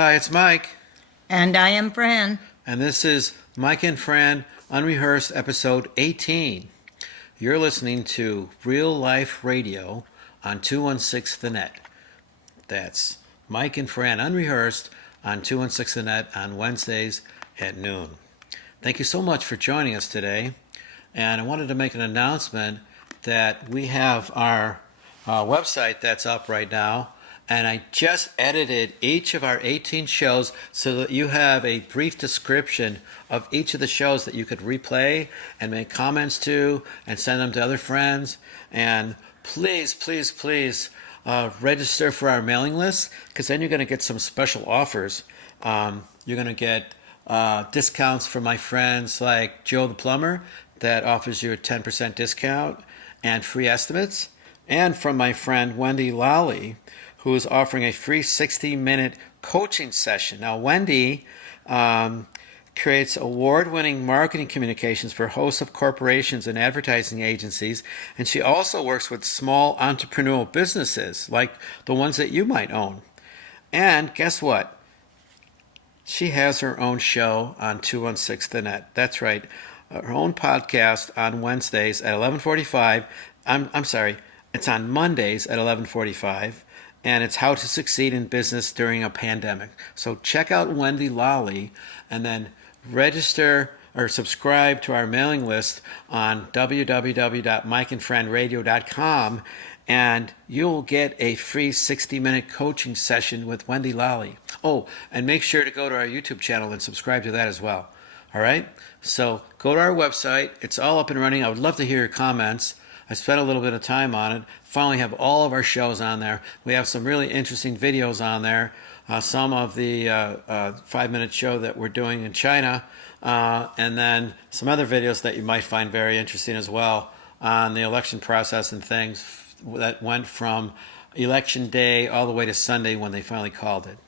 Hi, it's Mike, And I am Fran. and this is Mike and Fran Unrehearsed episode 18. You're listening to Real Life Radio on 216 The Net. That's Mike and Fran Unrehearsed on 216 The Net on Wednesdays at noon. Thank you so much for joining us today. And I wanted to make an announcement that we have our website that's up right now. And I just edited each of our 18 shows so that you have a brief description of each of the shows that you could replay and make comments to and send them to other friends. And please, please, please register for our mailing list, because then you're going to get some special offers. You're going to get discounts from my friends like Joe the Plumber that offers you a 10% discount and free estimates. And from my friend Wendy Lally, who is offering a free 60-minute coaching session. Now, Wendy creates award-winning marketing communications for hosts of corporations and advertising agencies, and she also works with small entrepreneurial businesses like the ones that you might own. And guess what? She has her own show on 216 The Net. That's right, her own podcast on Wednesdays at 11:45. I'm sorry, it's on Mondays at 11:45. And it's how to succeed in business during a pandemic. So check out Wendy Lally and then register or subscribe to our mailing list on www.mikeandfriendradio.com, and you'll get a free 60-minute coaching session with Wendy Lally. Oh, and make sure to go to our YouTube channel and subscribe to that as well. All right? So go to our website. It's all up and running. I would love to hear your comments. I spent a little bit of time on it. Finally have all of our shows on there. We have some really interesting videos on there. Some of the 5-minute show that we're doing in China, and then some other videos that you might find very interesting as well on the election process and things that went from election day all the way to Sunday when they finally called it.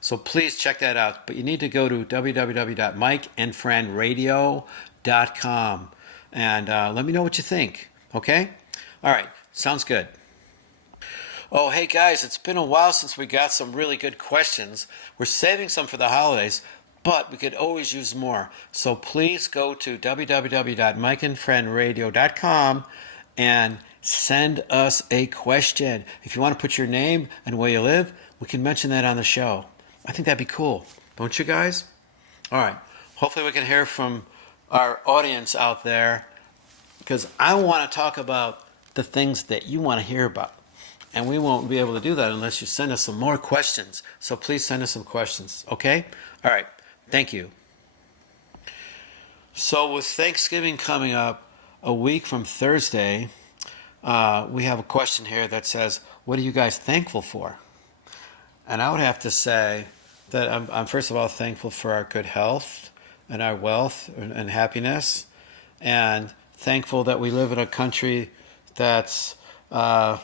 So please check that out. But you need to go to www.mikeandfriendradio.com and let me know what you think. Okay? All right. Sounds good. Oh, hey guys, it's been a while since we got some really good questions. We're saving some for the holidays, but we could always use more. So please go to www.mikeandfriendradio.com and send us a question. If you want to put your name and where you live, we can mention that on the show. I think that'd be cool. Don't you guys? All right. Hopefully we can hear from our audience out there, because I want to talk about the things that you want to hear about. And we won't be able to do that unless you send us some more questions. So please send us some questions, okay? All right. Thank you. So with Thanksgiving coming up a week from Thursday, we have a question here that says, what are you guys thankful for? And I would have to say that I'm first of all thankful for our good health and our wealth and happiness, and thankful that we live in a country that's a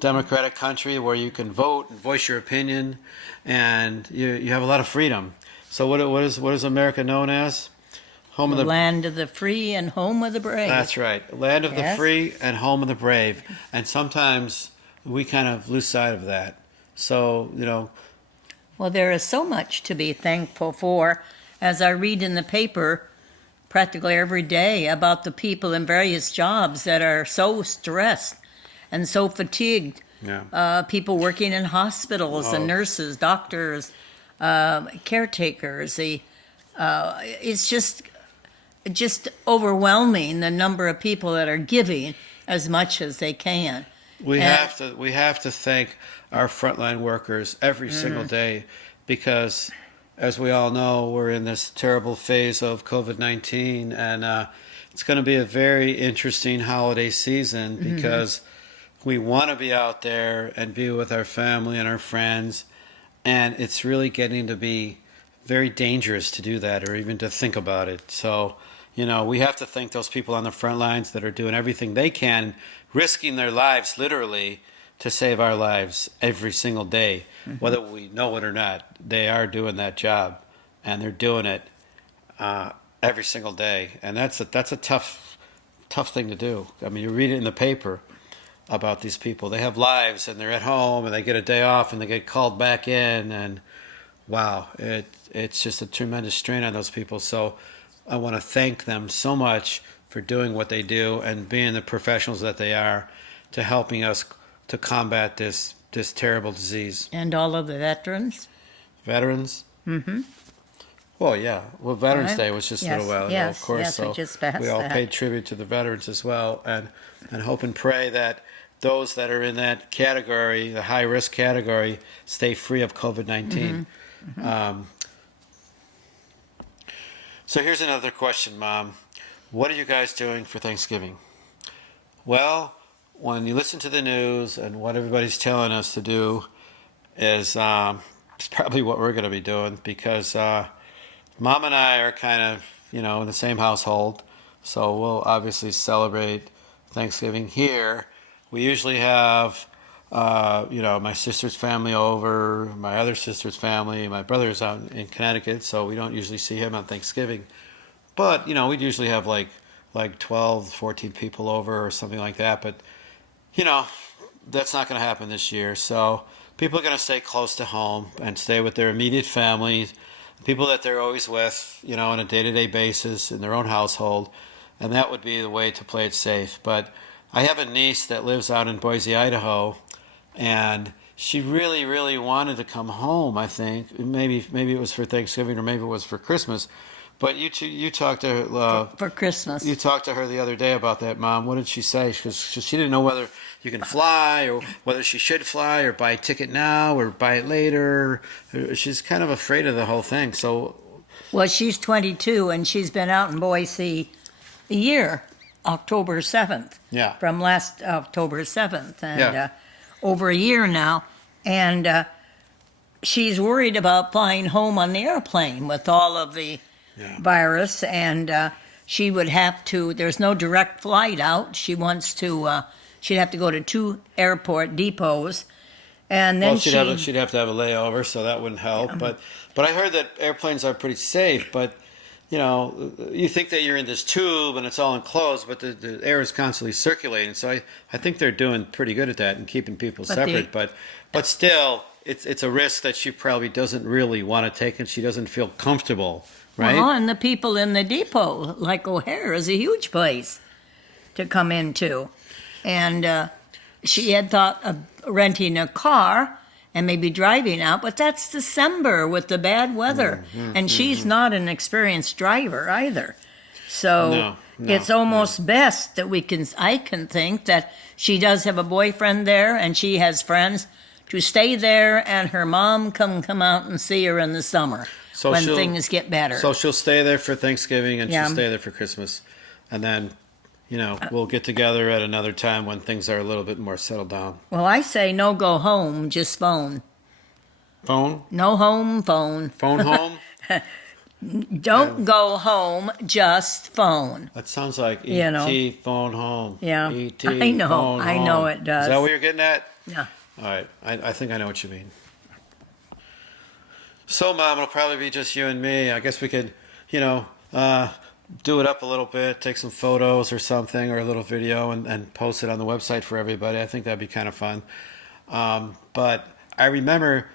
democratic country where you can vote and voice your opinion, and you have a lot of freedom. So what is America known as? Home of the land of the free and home of the brave. That's right. Land of the free and home of the brave. And sometimes we kind of lose sight of that. So, Well, there is so much to be thankful for, as I read in the paper practically every day about the people in various jobs that are so stressed and so fatigued. Yeah. People working in hospitals and nurses, doctors, caretakers. It's just overwhelming, the number of people that are giving as much as they can. We have to thank our frontline workers every single day, because as we all know, we're in this terrible phase of COVID-19, and it's going to be a very interesting holiday season, because we want to be out there and be with our family and our friends, and it's really getting to be very dangerous to do that or even to think about it. So, we have to thank those people on the front lines that are doing everything they can, risking their lives literally to save our lives every single day, whether we know it or not. They are doing that job, and they're doing it every single day, and that's a tough thing to do. I mean, you read it in the paper about these people. They have lives, and they're at home, and they get a day off, and they get called back in, and wow, it's just a tremendous strain on those people. So I want to thank them so much for doing what they do and being the professionals that they are to helping us to combat this terrible disease. And all of the veterans. Veterans? Mm-hmm. Well, yeah. Well, Veterans Right. Day was just a Yes, little while ago, yes, of course. yes, we So just passed we all that. paid tribute to the veterans as well, and hope and pray that those that are in that category, the high risk category, stay free of COVID-19. So here's another question, Mom. What are you guys doing for Thanksgiving? Well, when you listen to the news and what everybody's telling us to do is it's probably what we're going to be doing because Mom and I are kind of, in the same household. So we'll obviously celebrate Thanksgiving here. We usually have, my sister's family over, my other sister's family. My brother's out in Connecticut, so we don't usually see him on Thanksgiving. But, we'd usually have like 12, 14 people over or something like that. But, that's not going to happen this year. So people are going to stay close to home and stay with their immediate families, people that they're always with, on a day-to-day basis in their own household. And that would be the way to play it safe. But I have a niece that lives out in Boise, Idaho, and she really, really wanted to come home, I think. Maybe it was for Thanksgiving or maybe it was for Christmas. But you talked to her For Christmas. you talked to her the other day about that, Mom. What did she say? Because she didn't know whether you can fly or whether she should fly or buy a ticket now or buy it later. She's kind of afraid of the whole thing. So, Well, she's 22 and she's been out in Boise a year, October 7th. yeah. From last October 7th. And Yeah. over a year now. And she's worried about flying home on the airplane with all of the Yeah. virus. And she would have to, there's no direct flight out. She wants to, she'd have to go to 2 airport depots. And then Well, she'd have to have a layover, so that wouldn't help. But I heard that airplanes are pretty safe. But you think that you're in this tube and it's all enclosed, but the air is constantly circulating. So I think they're doing pretty good at that and keeping people separate. But still, it's a risk that she probably doesn't really want to take, and she doesn't feel comfortable, right? Well, and the people in the depot, like O'Hare, is a huge place to come into. And she had thought of renting a car and maybe driving out, but that's December with the bad weather. And she's not an experienced driver either. So No, it's almost best that I can think that she does have a boyfriend there and she has friends to stay there, and her mom come out and see her in the summer when things get better. So she'll stay there for Thanksgiving and Yeah. she'll stay there for Christmas. And then, we'll get together at another time when things are a little bit more settled down. Well, I say no go home, just phone. Phone? No home, phone. Phone home? Don't go home, just phone. That sounds like You know. E.T. phone home. Yeah. E.T. I know. phone I home. know it does. Is that what you're getting at? Yeah. All right. I think I know what you mean. So, Mom, it'll probably be just you and me. I guess we could, do it up a little bit, take some photos or something, or a little video, and post it on the website for everybody. I think that'd be kind of fun. But I remember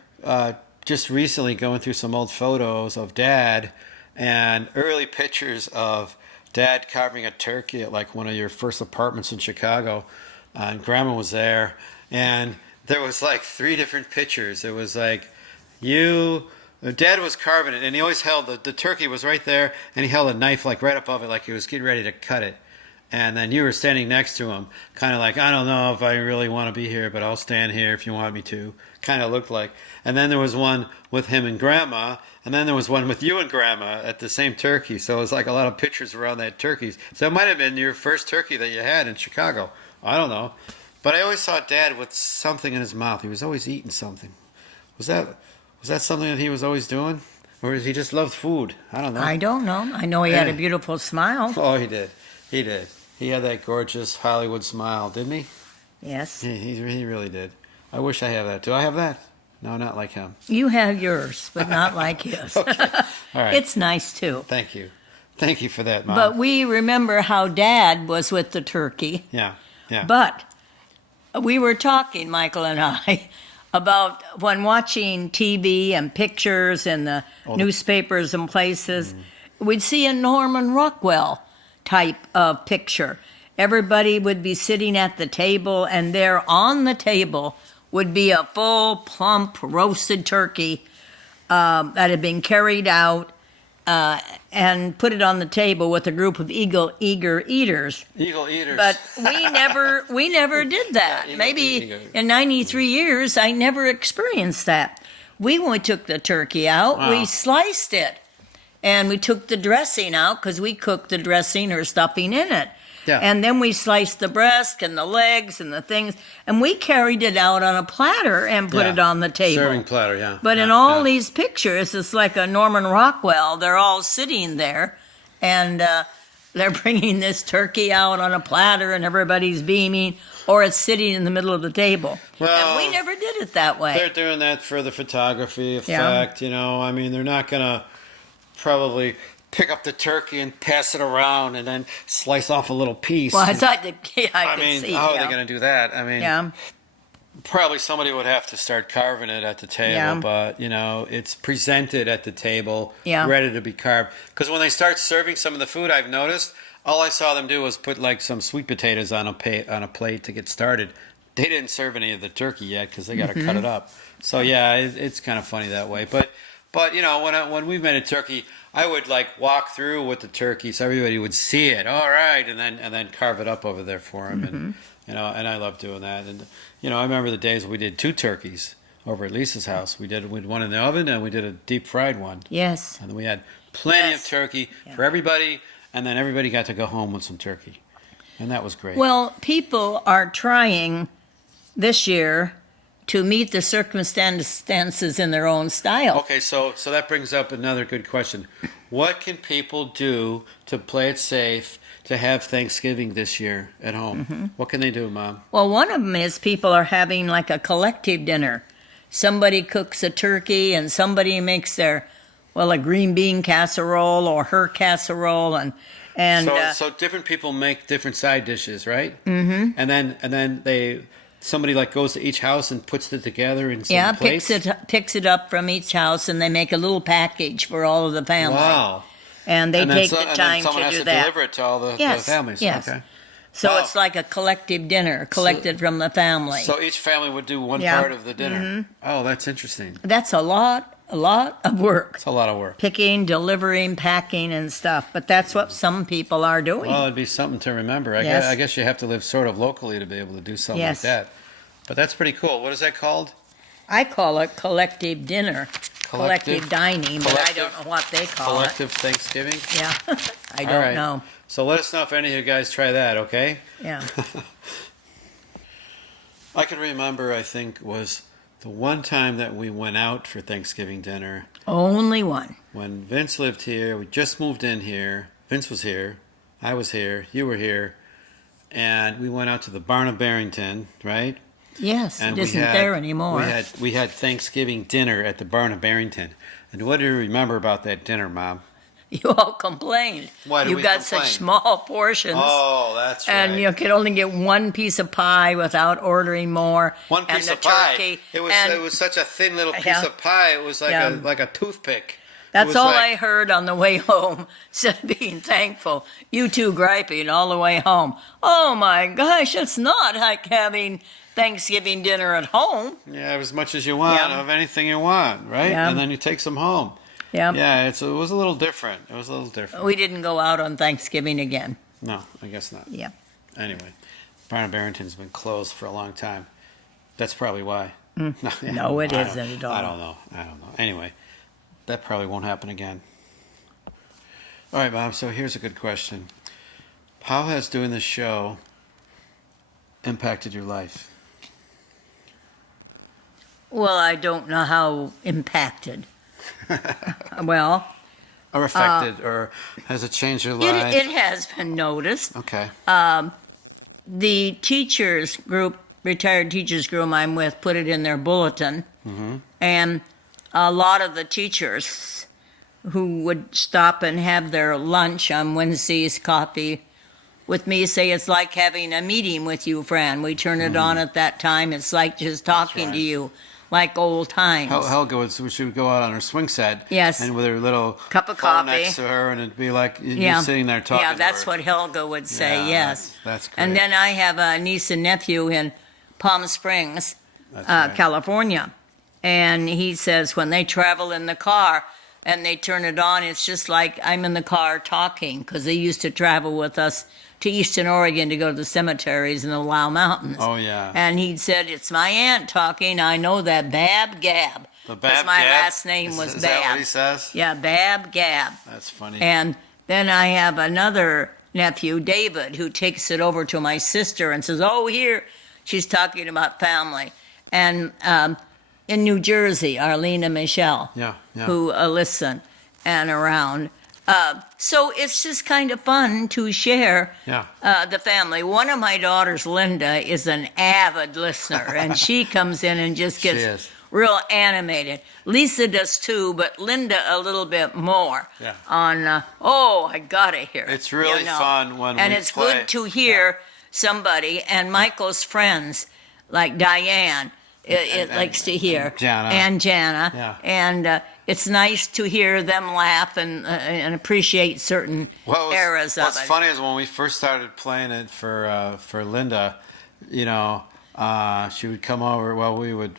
just recently going through some old photos of Dad and early pictures of Dad carving a turkey at like one of your first apartments in Chicago. And Grandma was there. And there was like 3 different pictures. It was like Dad was carving it, and he always held the turkey was right there, and he held a knife like right above it, like he was getting ready to cut it. And then you were standing next to him, kind of like, I don't know if I really want to be here, but I'll stand here if you want me to. Kind of looked like. And then there was one with him and Grandma, and then there was one with you and Grandma at the same turkey. So it was like a lot of pictures around that turkey. So it might have been your first turkey that you had in Chicago. I don't know. But I always saw Dad with something in his mouth. He was always eating something. Was that something that he was always doing? Or he just loved food? I don't know. I don't know. I know he had a beautiful smile. Oh, he did. He did. He had that gorgeous Hollywood smile, didn't he? Yes. He really did. I wish I have that. Do I have that? No, not like him. You have yours, but not like his. Okay. All right. It's nice, too. Thank you. Thank you for that, Mom. But we remember how Dad was with the turkey. Yeah. But we were talking, Michael and I, about when watching TV and pictures in the newspapers and places, we'd see a Norman Rockwell type of picture. Everybody would be sitting at the table, and there on the table would be a full, plump, roasted turkey that had been carried out and put it on the table with a group of eager eaters. Eagle eaters. But we never did that. Yeah, Maybe in 93 years, I never experienced that. We took the turkey out, Wow. we sliced it, and we took the dressing out because we cooked the dressing or stuffing in it. Yeah. And then we sliced the breast and the legs and the things, and we carried it out on a platter and put Yeah. it on the table. Serving platter, yeah. But in Yeah, all yeah. these pictures, it's like a Norman Rockwell. They're all sitting there, and they're bringing this turkey out on a platter, and everybody's beaming, or it's sitting in the middle of the table. Well, and we never did it that way. They're doing that for the photography Yeah. effect, I mean, they're not going to probably pick up the turkey and pass it around and then slice off a little piece. Well, I thought I could mean, see. how are yeah. they going to do that? I mean, Yeah. probably somebody would have to start carving it at the table, Yeah. but it's presented at the table, Yeah. ready to be carved. Because when they start serving some of the food, I've noticed all I saw them do was put like some sweet potatoes on a plate to get started. They didn't serve any of the turkey yet because they got to cut it up. So yeah, it's kind of funny that way. But when we made a turkey, I would like walk through with the turkey so everybody would see it. All right, and then carve it up over there for them, and and I love doing that. And I remember the days we did 2 turkeys over at Lisa's house. We did one in the oven and we did a deep fried one. Yes. And then we had plenty Yes. of turkey Yeah. for everybody, and then everybody got to go home with some turkey, and that was great. Well, people are trying this year to meet the circumstances in their own style. Okay, so that brings up another good question. What can people do to play it safe to have Thanksgiving this year at home? What can they do, Mom? Well, one of them is people are having like a collective dinner. Somebody cooks a turkey and somebody makes a green bean casserole or her casserole and So different people make different side dishes, right? Mm-hmm. And then somebody like goes to each house and puts it together in some plates. picks it up from each house, and they make a little package for all of the family. Wow. And they take the and then time someone to has do to that. deliver it to all the families. Yes. Okay. So Wow. it's like a collective dinner, collected from the family. So each family would do one Yeah. part of the dinner. Oh, that's interesting. That's a lot of work. It's a lot of work. Picking, delivering, packing, and stuff. But that's what some people are doing. Well, it'd be something to remember. Yes. I guess you have to live sort of locally to be able to do something Yes. like that. But that's pretty cool. What is that called? I call it collective dinner, collective dining, but I don't know what they call Collective Thanksgiving? it. Yeah, I All don't right. know. So let us know if any of you guys try that, okay? Yeah. I can remember, I think, was the one time that we went out for Thanksgiving dinner Only one. when Vince lived here. We just moved in here. Vince was here. I was here. You were here. And we went out to the Barn of Barrington, right? Yes, And it isn't there anymore. We had Thanksgiving dinner at the Barn of Barrington. And what do you remember about that dinner, Mom? You all complained. Why do you we got complain? such small portions. Oh, that's right. And you could only get one piece of pie without ordering more. One and piece the of pie. turkey, It was and it was such a thin little piece Yeah. of pie. It was like Yeah. like a toothpick. That's was all like- I heard on the way home. Instead of being thankful, you two griping all the way home. Oh my gosh, it's not like having Thanksgiving dinner at home. Yeah, as much as you want Yeah. of anything you want, right? Yeah. And then you take some home. Yeah. Yeah, it was a little different. It was a little different. We didn't go out on Thanksgiving again. No, I guess not. Yeah. Anyway, Barn of Barrington's been closed for a long time. That's probably why. No, it I isn't at all. I don't know. Anyway, that probably won't happen again. All right, Bob, so here's a good question. How has doing this show impacted your life? Well, I don't know how impacted. Well, Or affected, or has it changed your it, life? it has been noticed. Okay. The teachers group, retired teachers group I'm with, put it in their bulletin. And a lot of the teachers who would stop and have their lunch on Wednesdays, coffee with me, say it's like having a meeting with you, Fran. We turn it on at that time. It's like just talking right. to you. like old times. Helga she would go out on her swing set. Yes. And with her little cup of phone coffee next to her, and it'd be like you're sitting there talking. Yeah, to that's her. what Helga would say. Yeah, yes. that's great. And then I have a niece and nephew in Palm Springs, right. California, and he says when they travel in the car and they turn it on, it's just like I'm in the car talking, because they used to travel with us to Eastern Oregon to go to the cemeteries in the Wow Mountains. Oh, yeah. And he said, it's my aunt talking. I know that Bab Gab. The Bab Because my Gab? last name was Is Bab. that what he says? Yeah, Bab Gab. That's funny. And then I have another nephew, David, who takes it over to my sister and says, oh, here, she's talking about family. And in New Jersey, Arlene and Michelle, who listen and around. So it's just kind of fun to share the family. One of my daughters, Linda, is an avid listener, and she comes in and just gets real animated. Lisa does too, but Linda a little bit more on, I gotta hear it. It's really fun when and we it's play. good to hear somebody, and Michael's friends, like Diane, it likes to hear. Jana. And Jana. And it's nice to hear them laugh and appreciate certain eras of it. What's funny is when we first started playing it for Linda, she would come over. Well, we would,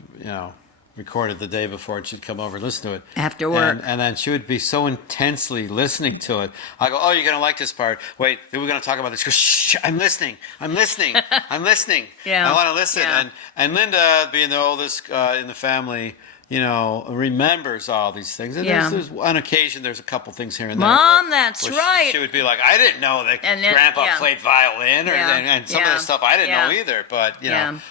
record it the day before, and she'd come over and listen to it. After work. And then she would be so intensely listening to it. I go, oh, you're going to like this part. Wait, we're going to talk about this. She goes, shh, I'm listening. I'm listening. I want to listen. Yeah. And Linda, being the oldest in the family, remembers all these things. And there's on occasion, there's a couple things here and there. Mom, that's where right. She would be like, I didn't know that Grandpa played violin, and some of the stuff I didn't know either. But,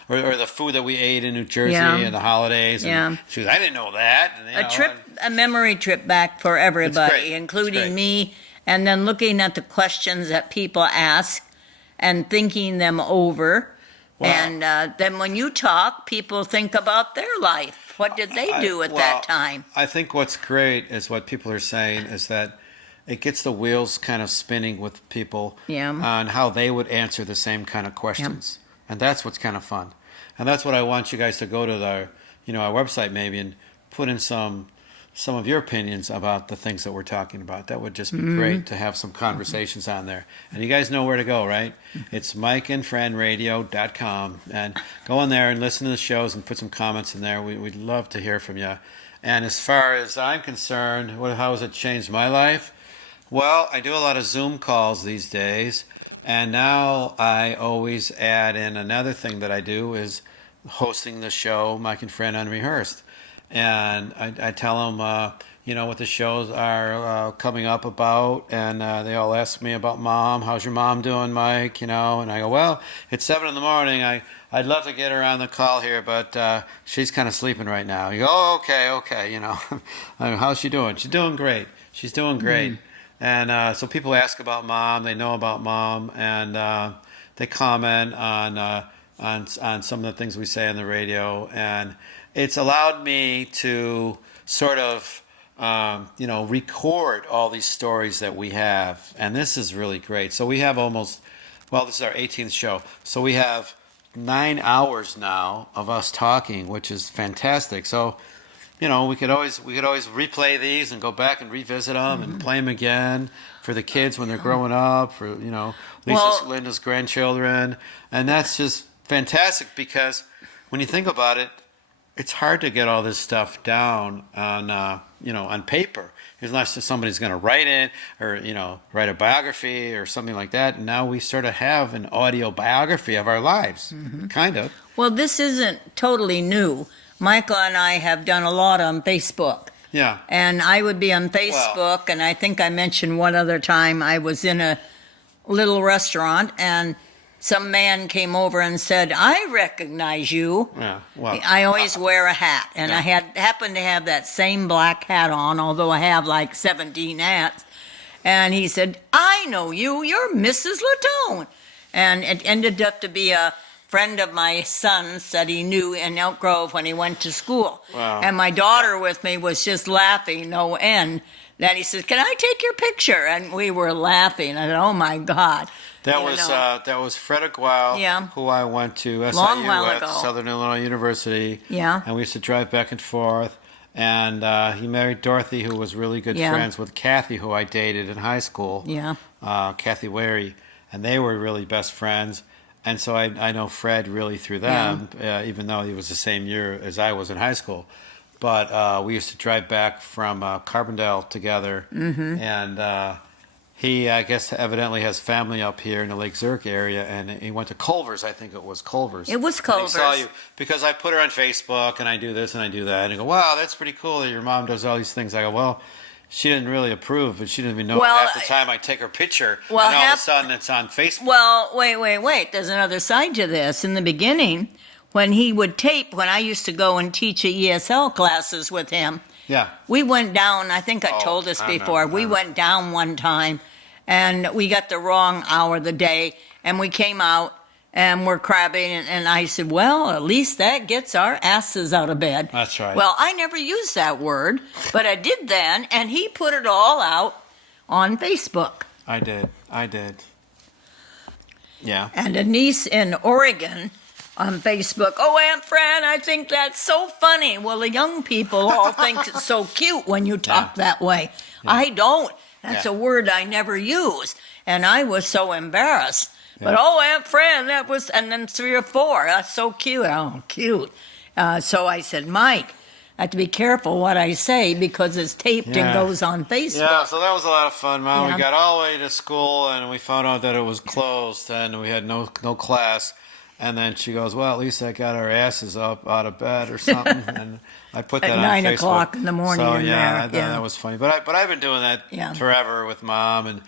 or the food that we ate in New Jersey and the holidays. And she goes, I didn't know that. And, a memory trip back for everybody, including me, and then looking at the questions that people ask and thinking them over. Wow. And then when you talk, people think about their life. What did they do at that time? I think what's great is what people are saying is that it gets the wheels kind of spinning with people on how they would answer the same kind of questions. And that's what's kind of fun. And that's what I want you guys to go to our website maybe and put in some of your opinions about the things that we're talking about. That would just be great to have some conversations on there. And you guys know where to go, right? It's MikeandFranRadio.com. And go in there and listen to the shows and put some comments in there. We'd love to hear from you. And as far as I'm concerned, how has it changed my life? Well, I do a lot of Zoom calls these days. And now I always add in another thing that I do is hosting the show, Mike and Fran Unrehearsed. And I tell them, what the shows are coming up about, and they all ask me about Mom. How's your mom doing, Mike? And I go, well, it's 7 a.m. I'd love to get her on the call here, but she's kind of sleeping right now. You go, oh, okay. How's she doing? She's doing great. She's doing great. And so people ask about Mom. They know about Mom, and they comment on some of the things we say on the radio, and it's allowed me to sort of, record all these stories that we have. And this is really great. So we have this is our 18th show. So we have 9 hours now of us talking, which is fantastic. So, we could always replay these and go back and revisit them and play them again for the kids when they're growing up, for, Linda's grandchildren. And that's just fantastic because when you think about it, it's hard to get all this stuff down on paper, unless somebody's going to write it or, write a biography or something like that. And now we sort of have an audio biography of our lives, kind of. Well, this isn't totally new. Michael and I have done a lot on Facebook. Yeah. And I would be on Facebook, and I think I mentioned one other time I was in a little restaurant, and some man came over and said, I recognize you. Yeah, well, I always wear a hat, and I happened to have that same black hat on, although I have like 17 hats. And he said, I know you. You're Mrs. Latone. And it ended up to be a friend of my son's that he knew in Elk Grove when he went to school. Wow. And my daughter with me was just laughing no end. Then he said, can I take your picture? And we were laughing. I said, oh, my God. That was Fred Agual, Yeah. who I went to Long SIU while with, ago. Southern Illinois University. Yeah. And we used to drive back and forth. And he married Dorothy, who was really good Yeah. friends with Kathy, who I dated in high school. Yeah. Kathy Wary. And they were really best friends. And so I know Fred really through them, even though he was the same year as I was in high school. But we used to drive back from Carbondale together. Mm-hmm. And he, I guess, evidently has family up here in the Lake Zurich area. And he went to Culver's, I think it was Culver's. It was And he Culver's. saw you, because I put her on Facebook, and I do this and I do that. And I go, wow, that's pretty cool that your mom does all these things. I go, well, she didn't really approve, but she didn't even know Well, half the time I take her picture, well, and all of a sudden it's on Facebook. Well, wait. There's another side to this. In the beginning, when he would tape, when I used to go and teach ESL classes with him, Yeah. we went down, I think I told this I know, before, I we know. went down one time and we got the wrong hour of the day and we came out and we're crabbing and I said, well, at least that gets our asses out of bed. That's right. Well, I never used that word, but I did then, and he put it all out on Facebook. I did. Yeah. And a niece in Oregon on Facebook, oh, Aunt Fran, I think that's so funny. Well, the young people all think it's so cute when you talk that way. I don't. That's a word I never use. And I was so embarrassed. But, oh, Aunt Fran, that was, and then 3 or 4. That's so cute. Oh, cute. So I said, Mike, I have to be careful what I say because it's taped and goes on Facebook. Yeah, so that was a lot of fun, Mom. Yeah. We got all the way to school, and we found out that it was closed, and we had no class. And then she goes, well, at least I got our asses up out of bed or something. And I put that At on 9 Facebook. o'clock in the morning So, in yeah, there. I thought that was funny. But I've been doing that forever with Mom, and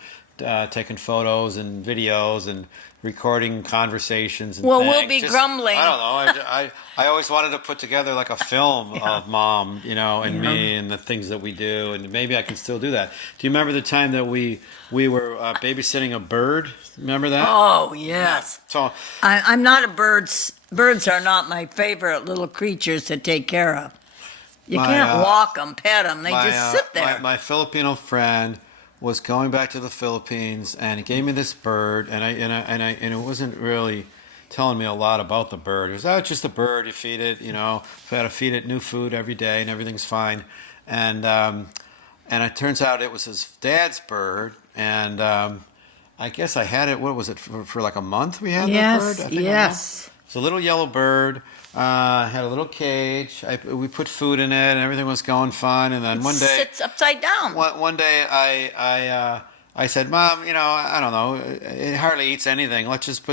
taking photos and videos and recording conversations and Well, things. we'll be grumbling. I don't know. I always wanted to put together like a film of Mom, and me and the things that we do, and maybe I can still do that. Do you remember the time that we were babysitting a bird? Remember that? Oh, yes. So I'm not a birds are not my favorite little creatures to take care of. You can't walk them, pet them. They just sit there. My Filipino friend was going back to the Philippines, and he gave me this bird, and it wasn't really telling me a lot about the bird. It was just a bird. You feed it, I had to feed it new food every day, and everything's fine. And it turns out it was his dad's bird, and I guess I had it. What was it for like a month? We had that bird. I think Yes. It's a little yellow bird. Had a little cage. We put food in it, and everything was going fine. And then one day, Sits upside down. One day, I said, Mom, I don't know. It hardly eats anything. Let's just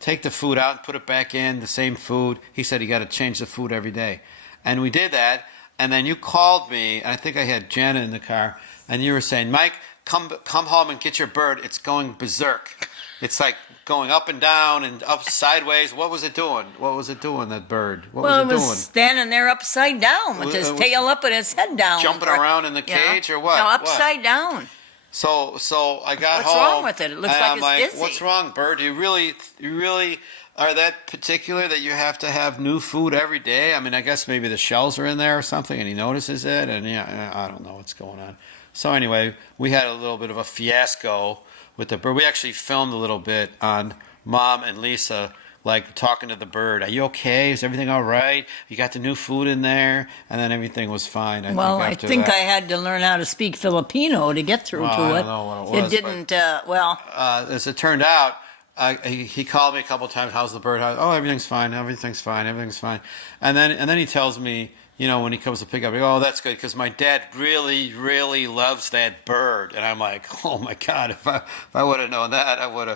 take the food out and put it back in, the same food. He said you got to change the food every day, and we did that. And then you called me, and I think I had Jenna in the car, and you were saying, Mike, come home and get your bird. It's going berserk. It's like going up and down and up sideways. What was it doing? That bird? What was it doing? Standing there upside down with his tail up and his head down. Jumping around in the cage or what? No, upside down. So I got What's home. wrong with it? It looks and like I'm it's dizzy. What's wrong, bird? You really are that particular that you have to have new food every day? I mean, I guess maybe the shells are in there or something, and he notices it, and I don't know what's going on. So anyway, we had a little bit of a fiasco with the bird. We actually filmed a little bit on Mom and Lisa, like talking to the bird. Are you okay? Is everything all right? You got the new food in there? And then everything was fine. I think I had to learn how to speak Filipino to get through to it. I don't know what it was. It didn't, as it turned out, he called me a couple of times. How's the bird? Oh, everything's fine. Everything's fine. And then he tells me, when he comes to pick up, oh, that's good because my dad really, really loves that bird. And I'm like, oh my God, if I would have known that, I would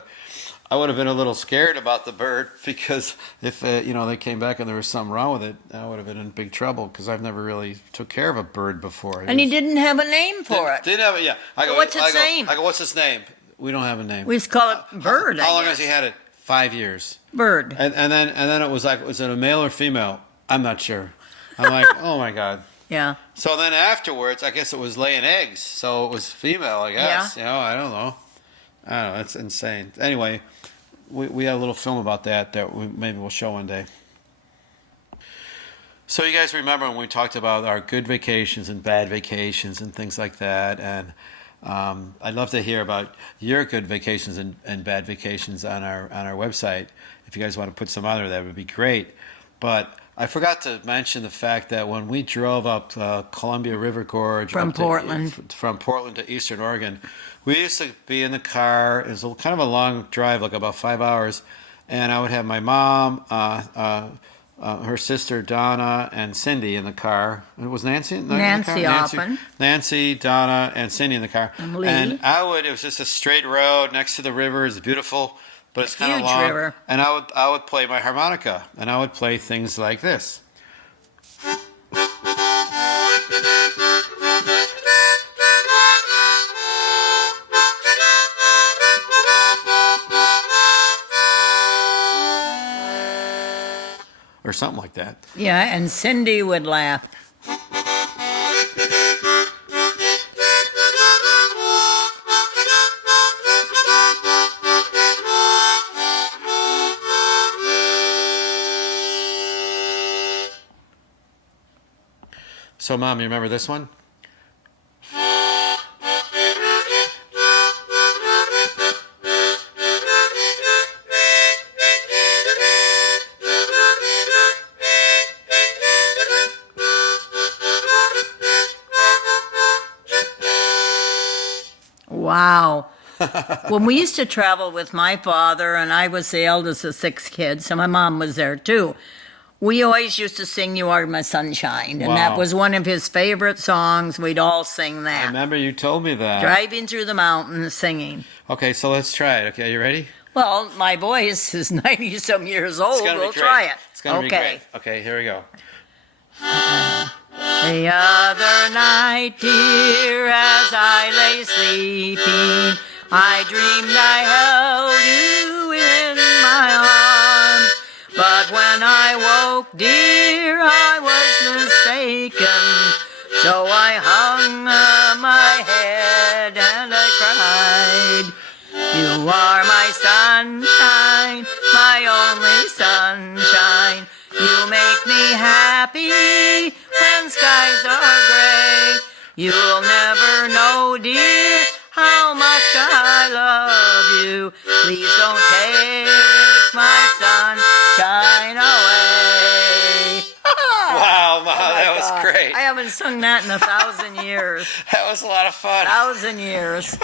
have been a little scared about the bird because if they came back and there was something wrong with it, I would have been in big trouble because I've never really took care of a bird before. and he didn't have a name for it. Didn't have it, yeah. What's its name? I go, what's its name? We don't have a name. We just call it bird. How long I has guess. he had it? 5 years. Bird. And then it was like, was it a male or female? I'm not sure. I'm like, oh my God. Yeah. So then afterwards, I guess it was laying eggs. So it was female, I guess. Yeah. I don't know. That's insane. Anyway, we have a little film about that maybe we'll show one day. So you guys remember when we talked about our good vacations and bad vacations and things like that, and I'd love to hear about your good vacations and bad vacations on our website. If you guys want to put some on there, that would be great. But I forgot to mention the fact that when we drove up Columbia River Gorge From Portland. from Portland to Eastern Oregon, we used to be in the car. It was kind of a long drive, like about 5 hours, and I would have my mom, her sister Donna, and Cindy in the car. It was Nancy. In the Nancy car? often. Nancy, Donna, and Cindy in the car. And Lee. And it was just a straight road next to the river. It's beautiful, but it's kind of Huge long. river. And I would play my harmonica, and I would play things like this. Or something like that. Yeah, and Cindy would laugh. So, Mom, you remember this one? Wow. When we used to travel with my father, and I was the eldest of 6 kids, so my mom was there too, we always used to sing You Are My Sunshine, and that Wow. was one of his favorite songs. We'd all sing I that. remember you told me that. Driving through the mountains singing. Okay, so let's try it. Okay, you ready? Well, my voice is 90-some years old. It's gonna We'll be great. try it. It's gonna be Okay. great. Okay, here we go. The other night, dear, as I lay sleeping, I dreamed I held you in my arms. But when I woke, dear, I was mistaken. So I hung my head and I cried. You are my sunshine, my only sunshine. You make me happy when skies are gray. You'll never know, dear, how much I love you. Please don't take my sunshine away. Wow, Mom, that Oh, was God. great. I haven't sung that in 1,000 years. That was a lot of fun. 1,000 years.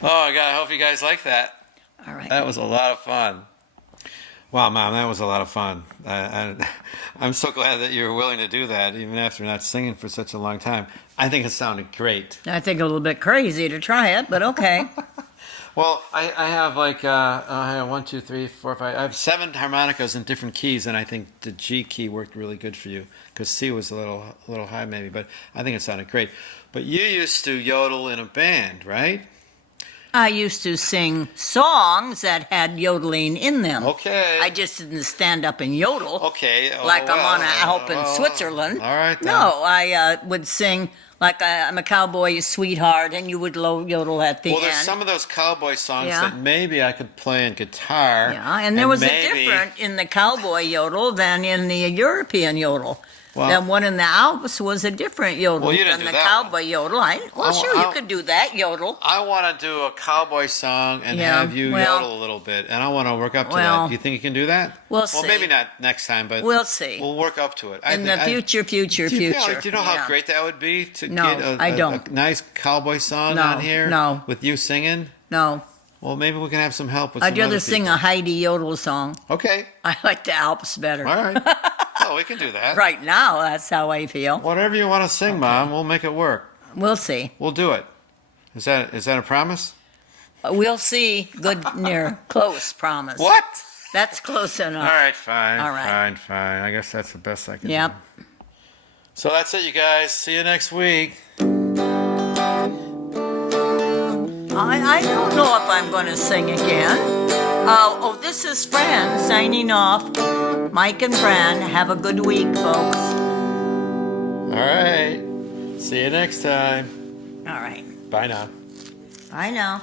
Oh, God, I hope you guys like that. All right. That was a lot of fun. Wow, Mom, that was a lot of fun. I'm so glad that you were willing to do that, even after not singing for such a long time. I think it sounded great. I think a little bit crazy to try it, but okay. Well, I have like I have 1, 2, 3, 4, 5. I have 7 harmonicas in different keys, and I think the G key worked really good for you because C was a little high maybe, but I think it sounded great. But you used to yodel in a band, right? I used to sing songs that had yodeling in them. Okay. I just didn't stand up and yodel Okay. Oh, like I'm on an Alp in well, Switzerland. All right. Then. No, I would sing like I'm a cowboy's sweetheart, and you would yodel at the Well, end. there's some of those cowboy songs Yeah. that maybe I could play on guitar. Yeah, and there was maybe, a different in the cowboy yodel than in the European yodel. Well- Then one in the Alps was a different yodel Well, you didn't than do the that cowboy yodel. Sure, you I'll- could do that yodel. I want to do a cowboy song and Yeah, have you well- yodel a little bit, and I want to work up to Well, that. Do you think you can do that? we'll Well, see. maybe not next time, but We'll see. We'll work up to it. In the future. Do you know how Yeah. great that would be to No, get I a don't. nice cowboy song No, on here? no. With you singing? No, Well, maybe we can have some help with I'd some rather other sing people. a Heidi yodel song. Okay. I like the Alps better. All right. Oh, we can do that. Right now, that's how I feel. Whatever you want to sing, Mom, we'll make it work. We'll see. We'll do it. Is that a promise? We'll see. Good, near, close promise. What? That's close All enough. right, fine. All right. Fine. I guess that's the best I can do. Yep. So that's it, you guys. See you next week. I don't know if I'm going to sing again. This is Fran signing off. Mike and Fran, have a good week, folks. All right. See you next time. All right. Bye now. Bye now.